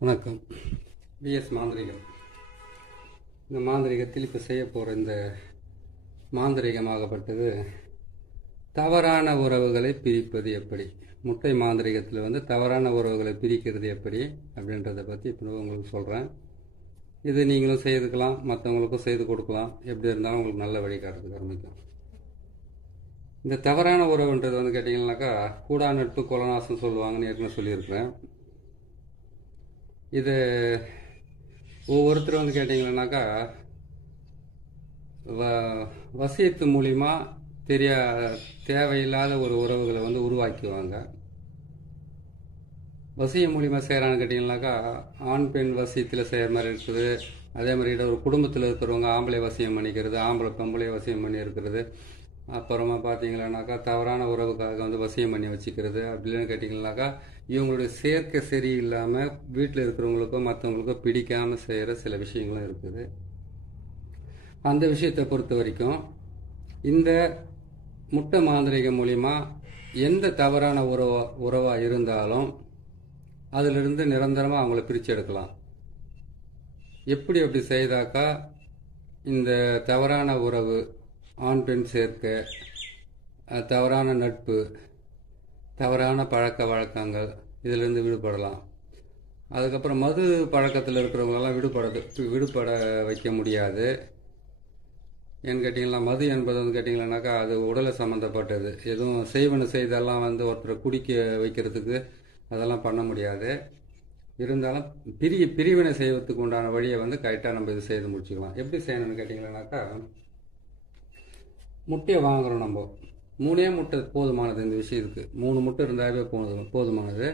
வணக்கம். பிஎஸ் மாந்திரிகம். இந்த மாந்திரிகத்தில் இப்போ செய்ய போகிற இந்த மாந்திரிகமாகப்பட்டது தவறான உறவுகளை பிரிப்பது எப்படி. முட்டை மாந்திரிகத்தில் தவறான உறவுகளை பிரிக்கிறது எப்படி அப்படின்றத பற்றி இப்போ உங்களுக்கு சொல்கிறேன். இது நீங்களும் செய்துக்கலாம், மற்றவங்களுக்கும் செய்து கொடுக்கலாம். எப்படி இருந்தாலும் உங்களுக்கு நல்ல வழிகாட்டுறதுக்கு ஆரம்பிக்கும். இந்த தவறான உறவுன்றது கேட்டிங்கன்னாக்கா கூடா நட்பு கொலநாசம் சொல்லுவாங்கன்னு ஏற்கனவே சொல்லியிருக்கிறேன். இது ஒவ்வொருத்தரும் கேட்டிங்கன்னாக்கா வசியத்து மூலிமா தேவையில்லாத ஒரு உறவுகளை உருவாக்குவாங்க. வசியம் மூலிமா செய்கிறான்னு கேட்டிங்கனாக்கா ஆண் பெண் வசியத்தில் செய்கிற மாதிரி இருக்குது. அதே மாதிரி ஒரு குடும்பத்தில் இருக்கிறவங்க ஆம்பளை வசியம் பண்ணிக்கிறது, ஆம்பளை பொம்பளை வசியம் பண்ணி இருக்கிறது. அப்புறமா பார்த்தீங்கன்னாக்கா தவறான உறவுக்காக வசியம் பண்ணி வச்சுக்கிறது. அப்படின்னு கேட்டிங்கனாக்கா இவங்களுடைய சேர்க்கை சரியில்லாமல் வீட்டில் இருக்கிறவங்களுக்கோ மற்றவங்களுக்கோ பிடிக்காமல் செய்கிற சில விஷயங்களும் இருக்குது. அந்த விஷயத்தை பொறுத்த வரைக்கும் இந்த முட்டை மாந்திரிகம் மூலிமா எந்த தவறான உறவாக இருந்தாலும் அதிலிருந்து நிரந்தரமாக அவங்கள பிரித்து எடுக்கலாம். அப்படி செய்தாக்கா இந்த தவறான உறவு, ஆண் பெண் சேர்க்கை, தவறான நட்பு, தவறான பழக்க வழக்கங்கள் இதிலிருந்து விடுபடலாம். அதுக்கப்புறம் மது பழக்கத்தில் இருக்கிறவங்களெல்லாம் விடுபட வைக்க முடியாது. ஏன்னு கேட்டிங்கன்னா மது என்பது கேட்டிங்கன்னாக்கா அது உடலை சம்மந்தப்பட்டது. எதுவும் செய்வன செய்தெல்லாம் ஒருத்தரை குடிக்க வைக்கிறதுக்கு அதெல்லாம் பண்ண முடியாது. இருந்தாலும் பிரிவினை செய்வதுக்கு உண்டான வழியை கரெக்டாக நம்ம இது செய்து முடிச்சுக்கலாம். எப்படி செய்யணும்னு கேட்டிங்கன்னாக்கா முட்டையை வாங்குகிறோம். நம்ம 3 முட்டை போதுமானது. இந்த விஷயத்துக்கு 3 முட்டை இருந்தாவே போதுமானது.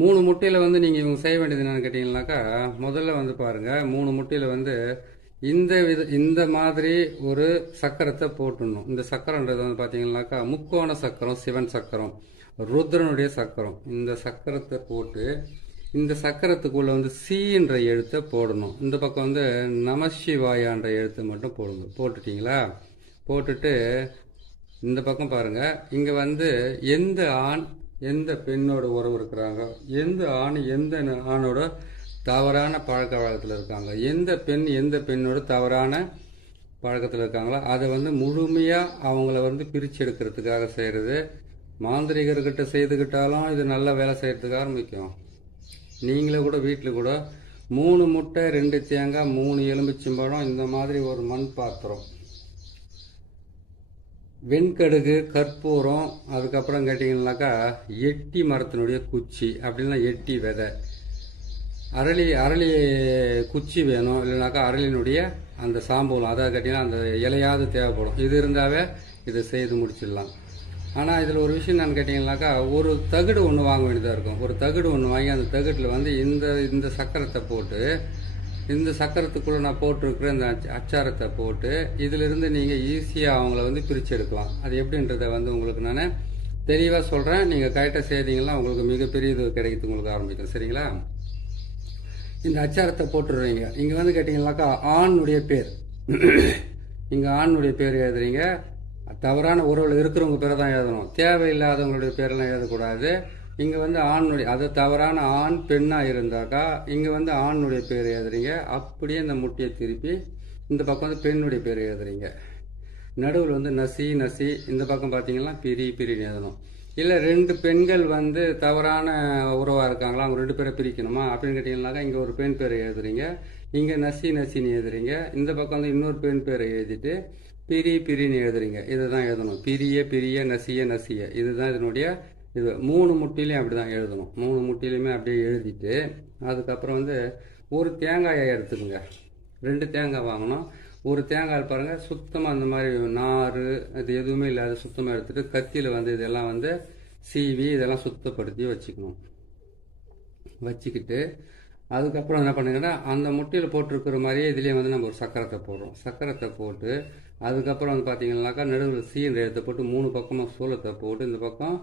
3 முட்டையில் நீங்கள் இவங்க செய்ய வேண்டியது என்னென்னு கேட்டிங்கன்னாக்கா முதல்ல பாருங்கள், 3 முட்டையில் இந்த மாதிரி ஒரு சக்கரத்தை போட்டுடணும். இந்த சக்கரன்றது பார்த்தீங்கன்னாக்கா முக்கோண சக்கரம், சிவன் சக்கரம், ருத்ரனுடைய சக்கரம். இந்த சக்கரத்தை போட்டு இந்த சக்கரத்துக்குள்ளே சீன்ற எழுத்தை போடணும். இந்த பக்கம் நமசிவாயான்ற எழுத்தை மட்டும் போட்டுட்டிங்களா? போட்டுட்டு இந்த பக்கம் பாருங்கள், இங்கே எந்த ஆண் எந்த பெண்ணோட உறவு இருக்கிறாங்க, எந்த ஆண் எந்த ஆணோட தவறான பழக்க வழக்கத்தில் இருக்காங்க, எந்த பெண் எந்த பெண்ணோட தவறான பழக்கத்தில் இருக்காங்களோ அதை முழுமையாக அவங்கள பிரித்து எடுக்கிறதுக்காக செய்கிறது. மாந்திரிகர்கிட்ட செய்துக்கிட்டாலும் இது நல்ல வேலை செய்கிறதுக்கு ஆரம்பிக்கும். நீங்களே கூட வீட்டில் கூட 3 முட்டை, 2 தேங்காய், 3 எலுமிச்சம்பழம், இந்த மாதிரி ஒரு மண் பாத்திரம், வெண்கடுகு, கற்பூரம், அதுக்கப்புறம் கேட்டிங்கன்னாக்கா எட்டி மரத்தினுடைய குச்சி, அப்படின்னா எட்டி விதை, அரளி குச்சி வேணும். இல்லைனாக்கா அரளினுடைய அந்த சாம்பூலம், அதாவது கேட்டிங்கன்னா அந்த இலையாவது தேவைப்படும். இது இருந்தாவே இதை செய்து முடிச்சிடலாம். ஆனால் இதில் ஒரு விஷயம் என்னன்னு கேட்டிங்கன்னாக்கா ஒரு தகடு ஒன்று வாங்க வேண்டியதாக இருக்கும். ஒரு தகடு ஒன்று வாங்கி அந்த தகட்டில் இந்த சக்கரத்தை போட்டு, இந்த சக்கரத்துக்குள்ளே நான் போட்டிருக்கிற இந்த அச்சாரத்தை போட்டு இதிலிருந்து நீங்கள் ஈஸியாக அவங்கள பிரித்து எடுக்கலாம். அது எப்படின்றத உங்களுக்கு நான் தெளிவாக சொல்கிறேன். நீங்கள் கரெக்டாக செய்தீங்கன்னா உங்களுக்கு மிகப்பெரிய இது கிடைக்கிறது உங்களுக்கு ஆரம்பிக்கும். சரிங்களா? இந்த அச்சாரத்தை போட்டுடுறீங்க. இங்கே கேட்டிங்கன்னாக்கா ஆணுடைய பேர், இங்கே ஆணுடைய பேர் எழுதுறீங்க. தவறான உறவில் இருக்கிறவங்க பேரை தான் எழுதணும். தேவையில்லாதவங்களுடைய பேரெல்லாம் எழுதக்கூடாது. இங்கே ஆணுடைய, அது தவறான ஆண் பெண்ணாக இருந்தாக்கா இங்கே ஆணுடைய பேர் எழுதுறீங்க. அப்படியே இந்த முட்டையை திருப்பி இந்த பக்கம் பெண்ணுடைய பேர் எழுதுறீங்க. நடுவில் நசி, இந்த பக்கம் பார்த்தீங்கன்னா பிரின்னு எழுதணும். இல்லை 2 பெண்கள் தவறான உறவாக இருக்காங்களா, அவங்க 2 பேரை பிரிக்கணுமா அப்படின்னு கேட்டிங்கன்னாக்கா இங்கே ஒரு பெண் பேரை எழுதுறீங்க, இங்கே நசின்னு எழுதுறீங்க. இந்த பக்கம் இன்னொரு பெண் பேரை எழுதிட்டு பிரின்னு எழுதுறீங்க. இதை தான் எழுதணும். பிரிய, நசிய, இதுதான் இதனுடைய இது. 3 முட்டையிலையும் அப்படி தான் எழுதணும். 3 முட்டையிலையுமே அப்படியே எழுதிட்டு அதுக்கப்புறம் ஒரு தேங்காயை எடுத்துக்கோங்க. 2 தேங்காய் வாங்கணும். ஒரு தேங்காய் பாருங்கள் சுத்தமாக அந்த மாதிரி நார் அது எதுவுமே இல்லாத சுத்தமாக எடுத்துகிட்டு கத்தியில் இதெல்லாம் சீவி இதெல்லாம் சுத்தப்படுத்தி வச்சுக்கணும். வச்சுக்கிட்டு அதுக்கப்புறம் என்ன பண்ணுங்கன்னா அந்த முட்டையில் போட்டிருக்கிற மாதிரியே இதுலேயே நம்ம ஒரு சக்கரத்தை போடுறோம். சக்கரத்தை போட்டு அதுக்கப்புறம் பார்த்தீங்கன்னாக்கா நடுவில் சீன்ற எழுத்தை போட்டு 3 பக்கமாக சூலத்தை போட்டு இந்த பக்கம்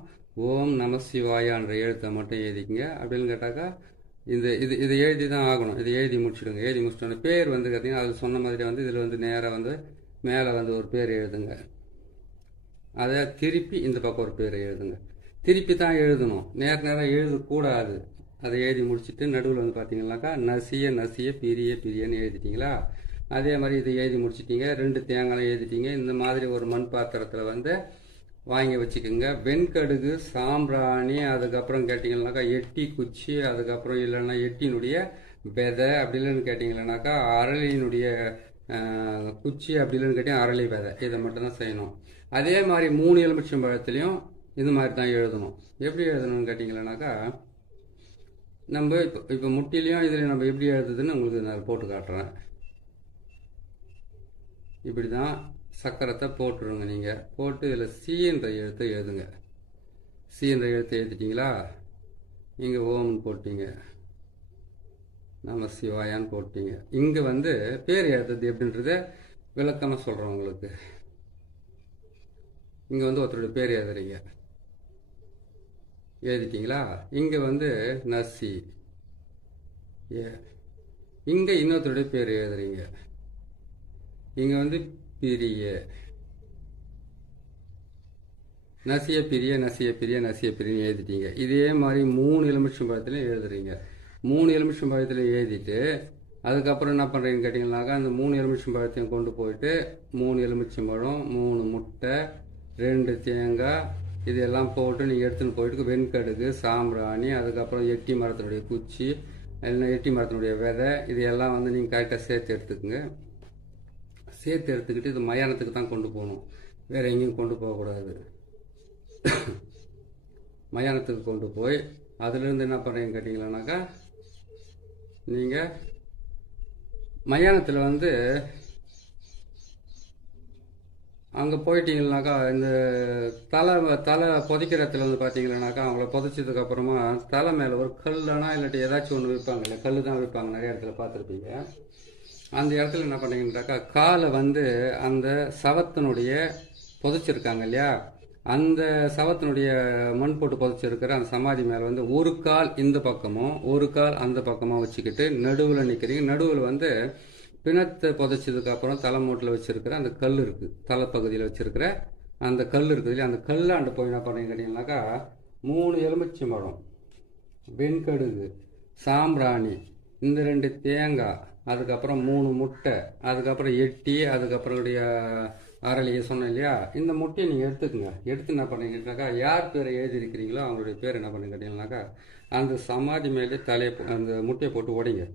ஓம் நம சிவாயான்ற எழுத்தை மட்டும் எழுதிக்கிங்க. அப்படின்னு கேட்டாக்கா இது எழுதி தான் ஆகணும். இது எழுதி முடிச்சுடுங்க. எழுதி முடிச்சிட்டோன்னே பேர் பார்த்தீங்கன்னா அது சொன்ன மாதிரி இதில் நேராக மேலே ஒரு பேர் எழுதுங்க. அதை திருப்பி இந்த பக்கம் ஒரு பேர் எழுதுங்க. திருப்பி தான் எழுதணும். நேரம் எழுதக்கூடாது. அதை எழுதி முடிச்சுட்டு நடுவில் வந்து பார்த்தீங்கன்னாக்கா நசிய நசிய பிரிய பிரியன்னு எழுதிட்டீங்களா? அதே மாதிரி இதை எழுதி முடிச்சிட்டிங்க. 2 தேங்காய் எழுதிட்டீங்க. இந்த மாதிரி ஒரு மண் பாத்திரத்தில் வந்து வாங்கி வச்சுக்கோங்க. வெண்கடுகு, சாம்பிராணி, அதுக்கப்புறம் கேட்டிங்கன்னாக்கா எட்டி குச்சி, அதுக்கப்புறம் இல்லைன்னா எட்டினுடைய விதை, அப்படி இல்லைன்னு கேட்டிங்கன்னாக்கா அரளியினுடைய குச்சி, அப்படி இல்லைன்னு கேட்டிங்கன்னா அரளி விதை. இதை மட்டும்தான் செய்யணும். அதே மாதிரி 3 எலுமிச்சம்பழத்துலேயும் இது மாதிரி தான் எழுதணும். எப்படி எழுதணும்னு கேட்டிங்கன்னாக்கா நம்ம இப்போ முட்டிலையும் இதில் நம்ம எப்படி எழுதுதுன்னு உங்களுக்கு நான் போட்டு காட்டுறேன். இப்படி தான் சக்கரத்தை போட்டுருங்க. நீங்கள் போட்டு இதில் சீன்ற எழுத்தை எழுதுங்க. சீன்ற எழுத்தை எழுதிட்டீங்களா? இங்கே ஓம்னு போட்டீங்க, நம சிவாயான்னு போட்டீங்க. இங்கே வந்து பேர் எழுதுறது எப்படின்றத விளக்கமாக சொல்கிறேன் உங்களுக்கு. இங்கே வந்து ஒருத்தருடைய பேர் எழுதுறீங்க, எழுதிட்டீங்களா? இங்கே வந்து நசி, இங்கே இன்னொருத்தருடைய பேர் எழுதுறீங்க. இங்கே வந்து பிரிய, நசிய பிரிய நசிய பிரிய நசிய பிரியன்னு எழுதிட்டீங்க. இதே மாதிரி 3 எலுமிச்சம்பழத்துலையும் எழுதுறீங்க. 3 எலுமிச்சம்பழத்துலையும் எழுதிட்டு அதுக்கப்புறம் என்ன பண்ணுறீங்கன்னு கேட்டிங்கன்னாக்கா அந்த 3 எலுமிச்சம்பழத்தையும் கொண்டு போயிட்டு 3 எலுமிச்சம்பழம், 3 முட்டை, 2 தேங்காய், இதெல்லாம் போட்டு நீங்கள் எடுத்துன்னு போயிட்டு வெண்கடுகு, சாம்பிராணி, அதுக்கப்புறம் எட்டி மரத்தினுடைய குச்சி, இல்லைன்னா எட்டி மரத்தினுடைய விதை, இது எல்லாம் வந்து நீங்கள் கரெக்டாக சேர்த்து எடுத்துக்கோங்க. சேர்த்து எடுத்துக்கிட்டு இது மயானத்துக்கு தான் கொண்டு போகணும், வேறு எங்கேயும் கொண்டு போகக்கூடாது. மயானத்துக்கு கொண்டு போய் அதுலேருந்து என்ன பண்ணுறீங்கன்னு கேட்டிங்களானாக்கா நீங்கள் மயானத்தில் வந்து அங்கே போயிட்டீங்கன்னாக்கா இந்த தலை புதைக்கிற இடத்துல வந்து பார்த்தீங்கன்னாக்கா அவங்கள புதைச்சதுக்கப்புறமா தலை மேலே ஒரு கல்லுனா இல்லாட்டி ஏதாச்சும் ஒன்று வைப்பாங்க, இல்லை கல் தான் வைப்பாங்க, நிறைய இடத்துல பார்த்துருப்பீங்க. அந்த இடத்துல என்ன பண்ணீங்கன்னாக்கா காலை வந்து அந்த சவத்தினுடைய புதைச்சிருக்காங்க இல்லையா, அந்த சவத்தினுடைய மண் போட்டு புதைச்சிருக்கிற அந்த சமாதி மேலே வந்து ஒரு கால் இந்த பக்கமும் ஒரு கால் அந்த பக்கமாக வச்சுக்கிட்டு நடுவில் நிற்கிறீங்க. நடுவில் வந்து பிணத்தை புதைச்சதுக்கப்புறம் தலைமூட்டில் வச்சுருக்கிற அந்த கல் இருக்குது, தலைப்பகுதியில் வச்சுருக்கிற அந்த கல் இருக்குது இல்லையா, அந்த கல்லாண்டு போய் என்ன பண்ணீங்க கேட்டிங்கனாக்கா 3 எலுமிச்சம்பழம், வெண்கடுகு, சாம்பிராணி, இந்த 2 தேங்காய், அதுக்கப்புறம் 3 முட்டை, அதுக்கப்புறம் எட்டி, அதுக்கப்புறம் அரளியை சொன்னேன் இல்லையா, இந்த முட்டையை நீங்கள் எடுத்துக்கோங்க. எடுத்து என்ன பண்ணீங்கன்னாக்கா யார் பேரை எழுதியிருக்கிறீங்களோ அவங்களுடைய பேர் என்ன பண்ணி கேட்டீங்கன்னாக்கா அந்த சமாதி மேலே அந்த முட்டையை போட்டு உடைங்க.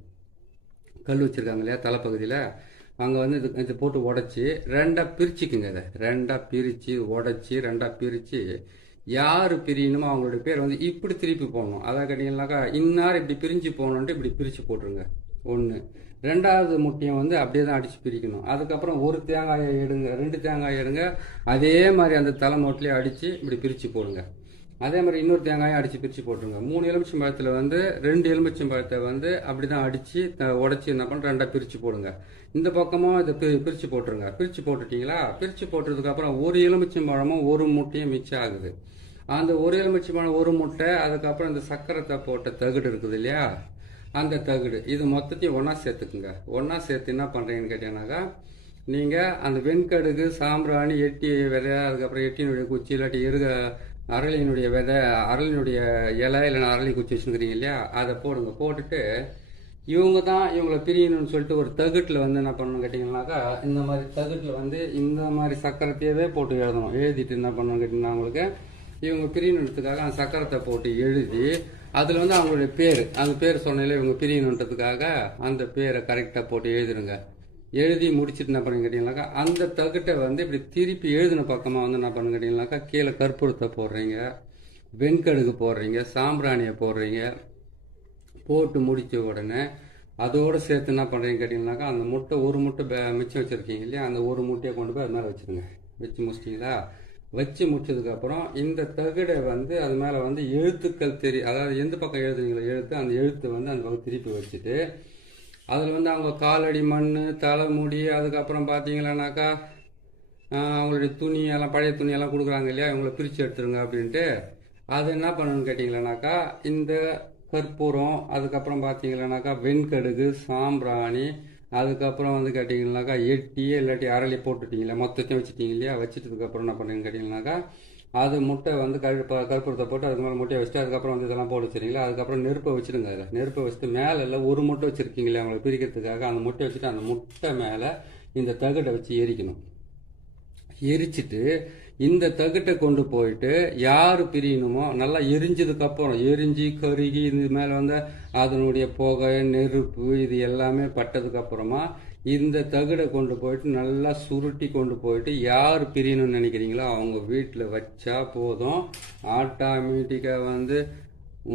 கல் வச்சுருக்காங்க இல்லையா தலைப்பகுதியில், அங்கே வந்து இது போட்டு உடச்சி 2ஆக பிரிச்சுக்குங்க. இதை 2ஆக பிரித்து உடச்சி 2ஆக பிரித்து யார் பிரியணுமோ அவங்களுடைய பேர் வந்து இப்படி திருப்பி போடணும். அதான் கேட்டிங்கன்னாக்கா இன்னார் இப்படி பிரிஞ்சு போகணுன்ட்டு இப்படி பிரித்து போட்டுருங்க. 1. 2வது முட்டையும் வந்து அப்படியே தான் அடித்து பிரிக்கணும். அதுக்கப்புறம் 1 தேங்காயை எடுங்க, 2 தேங்காயை எடுங்க, அதே மாதிரி அந்த தலைமோட்டிலே அடித்து இப்படி பிரித்து போடுங்க. அதே மாதிரி இன்னொரு தேங்காயும் அடித்து பிரித்து போட்டுருங்க. 3 எலுமிச்சம்பழத்தில் வந்து 2 எலுமிச்சம்பழத்தை வந்து அப்படி தான் அடித்து உடச்சி என்ன பண்ண 2ஆக பிரித்து போடுங்க. இந்த பக்கமும் இதை பிரித்து போட்டுருங்க. பிரித்து போட்டுட்டிங்களா? பிரித்து போட்டதுக்கப்புறம் 1 எலுமிச்சம்பழமும் 1 முட்டையும் மிச்சம் ஆகுது. அந்த 1 எலுமிச்சம்பழம் 1 முட்டை, அதுக்கப்புறம் இந்த சக்கரத்தை போட்ட தகுடு இருக்குது இல்லையா, அந்த தகுடு, இது மொத்தத்தையும் ஒன்றா சேர்த்துக்குங்க. ஒன்றா சேர்த்து என்ன பண்ணுறீங்கன்னு கேட்டீங்கன்னாக்கா நீங்கள் அந்த வெண்கடுகு, சாம்பிராணி, எட்டி விதை, அதுக்கப்புறம் எட்டியினுடைய குச்சி இல்லாட்டி அரளியினுடைய விதை, அரளியினுடைய இலை இல்லைன்னா அரளி குச்சி வச்சுருக்கிறீங்க இல்லையா, அதை போடுங்க. போட்டுட்டு இவங்க தான் இவங்களை பிரியணும்னு சொல்லிட்டு ஒரு தகுட்டில் வந்து என்ன பண்ணணும்னு கேட்டிங்கன்னாக்கா இந்த மாதிரி தகுட்டில் வந்து இந்த மாதிரி சக்கரத்தையவே போட்டு எழுதணும். எழுதிட்டு என்ன பண்ணணும்னு கேட்டிங்கன்னா அவங்களுக்கு இவங்க பிரியணுன்றதுக்காக அந்த சக்கரத்தை போட்டு எழுதி அதில் வந்து அவங்களுடைய பேர், அந்த பேர் சொன்னாலே இவங்க பிரியணுன்றதுக்காக அந்த பேரை கரெக்டாக போட்டு எழுதிடுங்க. எழுதி முடிச்சுட்டு என்ன பண்ணுங்க கேட்டிங்கனாக்கா அந்த தகுட்டை வந்து இப்படி திருப்பி எழுதின பக்கமாக வந்து என்ன பண்ணுங்க கேட்டிங்கனாக்கா கீழே கற்பூரத்தை போடுறீங்க, வெண்கடுகு போடுறீங்க, சாம்பிராணியை போடுறீங்க. போட்டு முடித்த உடனே அதோடு சேர்த்து என்ன பண்ணுறீங்க கேட்டிங்கனாக்கா அந்த முட்டை 1 முட்டை மிச்சம் வச்சுருக்கீங்க இல்லையா, அந்த 1 முட்டையை கொண்டு போய் அது மேலே வச்சுருங்க. வச்சு முடிச்சிட்டிங்களா? வச்சு முடிச்சதுக்கப்புறம் இந்த தகுடை வந்து அது மேலே வந்து எழுத்துக்கள் அதாவது எந்த பக்கம் எழுதுறீங்களோ எழுத்து, அந்த எழுத்து வந்து அந்த பக்கம் திருப்பி வச்சுட்டு அதில் வந்து அவங்க காலடி மண், தலைமுடி, அதுக்கப்புறம் பார்த்தீங்களானாக்கா அவங்களுடைய துணியெல்லாம் பழைய துணியெல்லாம் கொடுக்குறாங்க இல்லையா, இவங்களை பிரித்து எடுத்துருங்க அப்படின்ட்டு. அது என்ன பண்ணணும்னு கேட்டிங்களானாக்கா இந்த கற்பூரம், அதுக்கப்புறம் பார்த்தீங்களானாக்கா வெண்கடுகு, சாம்பிராணி, அதுக்கப்புறம் வந்து கேட்டிங்கனாக்கா எட்டி இல்லாட்டி அரளி போட்டுட்டிங்களா மொத்தத்தையும் வச்சுட்டிங்க இல்லையா, வச்சுட்டதுக்கப்புறம் என்ன பண்ணுறீங்கன்னு கேட்டிங்கனாக்கா அது முட்டை வந்து கற்பூரத்தை போட்டு அதுக்கு மேலே முட்டையை வச்சுட்டு அதுக்கப்புறம் வந்து இதெல்லாம் போட்டு வச்சுருங்களா. அதுக்கப்புறம் நெருப்பை வச்சுடுங்க. அதில் நெருப்பை வச்சுட்டு மேலே எல்லாம் ஒரு முட்டை வச்சுருக்கீங்களே அவங்களை பிரிக்கிறதுக்காக அந்த முட்டையை வச்சுட்டு அந்த முட்டை மேலே இந்த தகட்டை வச்சு எரிக்கணும். எரிச்சிட்டு இந்த தகட்டை கொண்டு போயிட்டு யார் பிரியணுமோ நல்லா எரிஞ்சதுக்கப்புறம் எரிஞ்சு கருகி இது மேலே வந்து அதனுடைய புகை நெருப்பு இது எல்லாமே பட்டதுக்கப்புறமா இந்த தகடை கொண்டு போயிட்டு நல்லா சுருட்டி கொண்டு போயிட்டு யார் பிரியணும்னு நினைக்கிறீங்களோ அவங்க வீட்டில் வச்சா போதும். ஆட்டோமேட்டிக்காக வந்து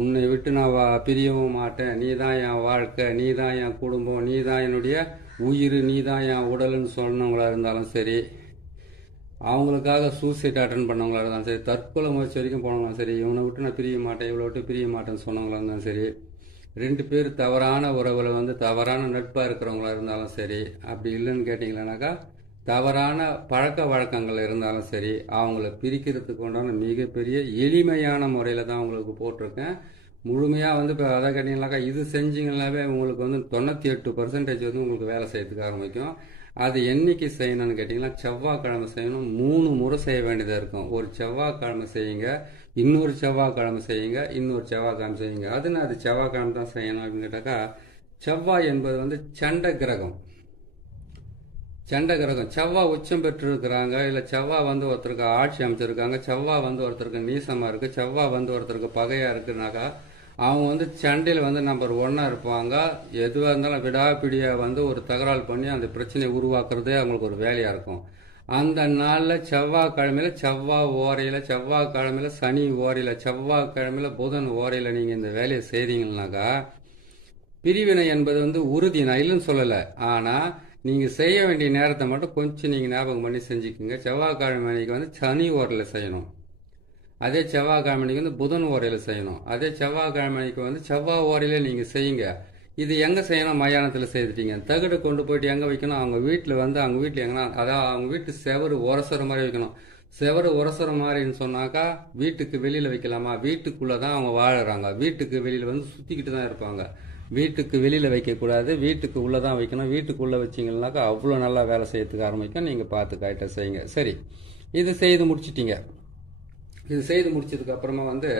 உன்னை விட்டு நான் பிரியவும் மாட்டேன், நீ தான் என் வாழ்க்கை, நீ தான் என் குடும்பம், நீ தான் என்னுடைய உயிர், நீ தான் என் உடல்னு சொன்னவங்களா இருந்தாலும் சரி, அவங்களுக்காக சூசைட் அட்டன் பண்ணவங்களா இருந்தாலும் சரி, தற்கொலை முயற்சி வரைக்கும் போனவங்களும் சரி, இவனை விட்டு நான் பிரிய மாட்டேன் இவளை விட்டு பிரிய மாட்டேன்னு சொன்னவங்களா இருந்தாலும் சரி, 2 பேர் தவறான உறவில் வந்து தவறான நட்பாக இருக்கிறவங்களா இருந்தாலும் சரி, அப்படி இல்லைன்னு கேட்டிங்களானாக்கா தவறான பழக்க வழக்கங்கள் இருந்தாலும் சரி, அவங்கள பிரிக்கிறதுக்கு உண்டான மிகப்பெரிய எளிமையான முறையில் தான் உங்களுக்கு போட்டிருக்கேன். முழுமையாக வந்து இப்போ அதை கேட்டிங்கனாக்கா இது செஞ்சிங்கனாவே உங்களுக்கு வந்து 98% வந்து உங்களுக்கு வேலை செய்யறதுக்கு ஆரம்பிக்கும். அது என்னைக்கு செய்யணும்னு கேட்டிங்கன்னா செவ்வாய்க்கிழமை செய்யணும். 3 முறை செய்ய வேண்டியதாக இருக்கும். ஒரு செவ்வாய்க்கிழமை செய்யுங்க, இன்னொரு செவ்வாய்க்கிழமை செய்யுங்க, இன்னொரு செவ்வாய்க்கிழமை செய்யுங்க. அது செவ்வாய்க்கிழமை தான் செய்யணும் அப்படின்னு கேட்டாக்கா, செவ்வாய் என்பது வந்து சண்ட கிரகம். செவ்வாய் உச்சம் பெற்றிருக்கிறாங்க, இல்லை செவ்வாய் வந்து ஒருத்தருக்கு ஆட்சி அமைச்சிருக்காங்க, செவ்வாய் வந்து ஒருத்தருக்கு நீசமாக இருக்குது, செவ்வாய் வந்து ஒருத்தருக்கு பகையாக இருக்குனாக்கா அவங்க வந்து சண்டையில் வந்து நம்பர் 1 இருப்பாங்க. எதுவாக இருந்தாலும் விடாப்பிடியாக வந்து ஒரு தகராறு பண்ணி அந்த பிரச்சனையை உருவாக்குறதே அவங்களுக்கு ஒரு வேலையாக இருக்கும். அந்த நாளில் செவ்வாய்க்கிழமையில் செவ்வாய் ஓரையில், செவ்வாய்க்கிழமையில் சனி ஓரையில், செவ்வாய்க்கிழமையில் புதன் ஓரையில் நீங்கள் இந்த வேலையை செய்கிறீங்கன்னாக்கா பிரிவினை என்பது வந்து உறுதி. நான் இல்லைன்னு சொல்லலை, ஆனால் நீங்கள் செய்ய வேண்டிய நேரத்தை மட்டும் கொஞ்சம் நீங்கள் ஞாபகம் பண்ணி செஞ்சுக்கோங்க. செவ்வாய்க்கிழமை அன்னைக்கு வந்து சனி ஓரையில் செய்யணும், அதே செவ்வாய்க்கிழமைக்கு வந்து புதன் ஓரையில் செய்யணும், அதே செவ்வாய்க்கிழமைக்கு வந்து செவ்வாய் ஓரையில நீங்கள் செய்யுங்க. இது எங்கே செய்யணும்? மயானத்தில் செய்துட்டீங்க. தகடு கொண்டு போயிட்டு எங்கே வைக்கணும்? அவங்க வீட்டில் வந்து அவங்க வீட்டில் எங்கன்னா அதாவது அவங்க வீட்டு செவரு உரசுற மாதிரி வைக்கணும். செவரு உரசுற மாதிரின்னு சொன்னாக்கா வீட்டுக்கு வெளியில் வைக்கலாமா? வீட்டுக்குள்ளே தான் அவங்க வாழறாங்க, வீட்டுக்கு வெளியில் வந்து சுற்றிக்கிட்டு தான் இருப்பாங்க. வீட்டுக்கு வெளியில் வைக்கக்கூடாது, வீட்டுக்கு உள்ளே தான் வைக்கணும். வீட்டுக்குள்ளே வச்சிங்கன்னாக்கா அவ்வளோ நல்லா வேலை செய்யறதுக்கு ஆரம்பிக்கும். நீங்கள் பார்த்து கரெக்டாக செய்யுங்க. சரி, இது செய்து முடிச்சிட்டிங்க. இது செய்து முடிச்சதுக்கு அப்புறமா வந்து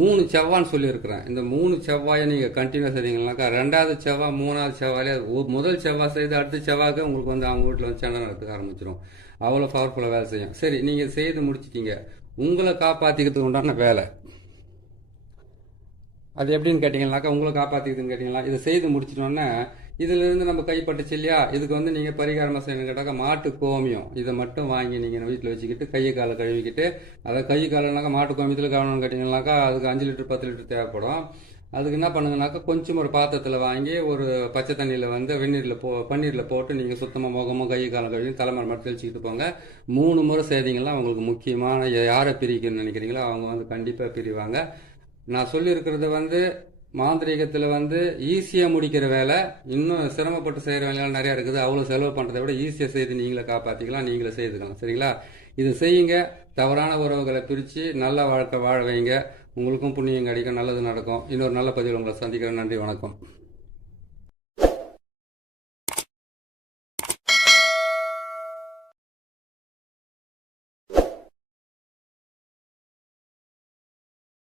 3 செவ்வான்னு சொல்லியிருக்கிறேன். இந்த 3 செவ்வாயை நீங்கள் கண்டினியூ செய்தீங்கன்னாக்கா 2வது செவ்வாய் 3வது செவ்வாயிலே முதல் செவ்வாய் செய்து அடுத்த செவ்வாய்க்கு உங்களுக்கு வந்து அவங்க வீட்டில் வந்து சண்டை நடத்துக்க ஆரம்பிச்சிடும். அவ்வளோ பவர்ஃபுல்லாக வேலை செய்யும். சரி, நீங்கள் செய்து முடிச்சிட்டீங்க. உங்களை காப்பாற்றிக்கிறதுக்கு உண்டான வேலை அது எப்படின்னு கேட்டிங்கனாக்கா, உங்களை காப்பாற்றிக்கிறதுன்னு கேட்டிங்களா, இதை செய்து முடிச்சிட்டோன்னே இதிலிருந்து நம்ம கைப்பட்டுச்சு இல்லையா, இதுக்கு வந்து நீங்கள் பரிகாரமாக செய்யணும் கேட்டாக்கா மாட்டு கோமியம் இதை மட்டும் வாங்கி நீங்கள் வீட்டில் வச்சுக்கிட்டு கையை காலை கழுவிக்கிட்டு, அதை கை காலனாக்கா மாட்டு கோமியத்தில் கவனம்னு கேட்டிங்கனாக்கா அதுக்கு 5 லிட்டர் 10 லிட்டர் தேவைப்படும். அதுக்கு என்ன பண்ணுங்கனாக்கா கொஞ்சம் ஒரு பாத்திரத்தில் வாங்கி ஒரு பச்சை தண்ணியில் வந்து பன்னீரில் போட்டு நீங்கள் சுத்தமாக முகமும் கை காலம் கழுவி தலைமுறை மட்டும் தெளிச்சுக்கிட்டு போங்க. 3 முறை செய்தீங்கன்னா உங்களுக்கு முக்கியமான யாரை பிரிக்கணும்னு நினைக்கிறீங்களோ அவங்க வந்து கண்டிப்பாக பிரிவாங்க. நான் சொல்லியிருக்கிறது வந்து மாந்திரீகத்தில் வந்து ஈஸியாக முடிக்கிற வேலை, இன்னும் சிரமப்பட்டு செய்கிற வேலையெல்லாம் நிறையா இருக்குது. அவ்வளோ செலவு பண்ணுறதை விட ஈஸியாக செய்து நீங்களே காப்பாற்றிக்கலாம், நீங்களே செய்துக்கலாம். சரிங்களா, இது செய்யுங்க. தவறான உறவுகளை பிரித்து நல்ல வாழ்க்கை வாழ வைங்க. உங்களுக்கும் புண்ணியம் கிடைக்கும், நல்லது நடக்கும். இன்னொரு நல்ல பதிவில் உங்களை சந்திக்கிறேன். நன்றி, வணக்கம்.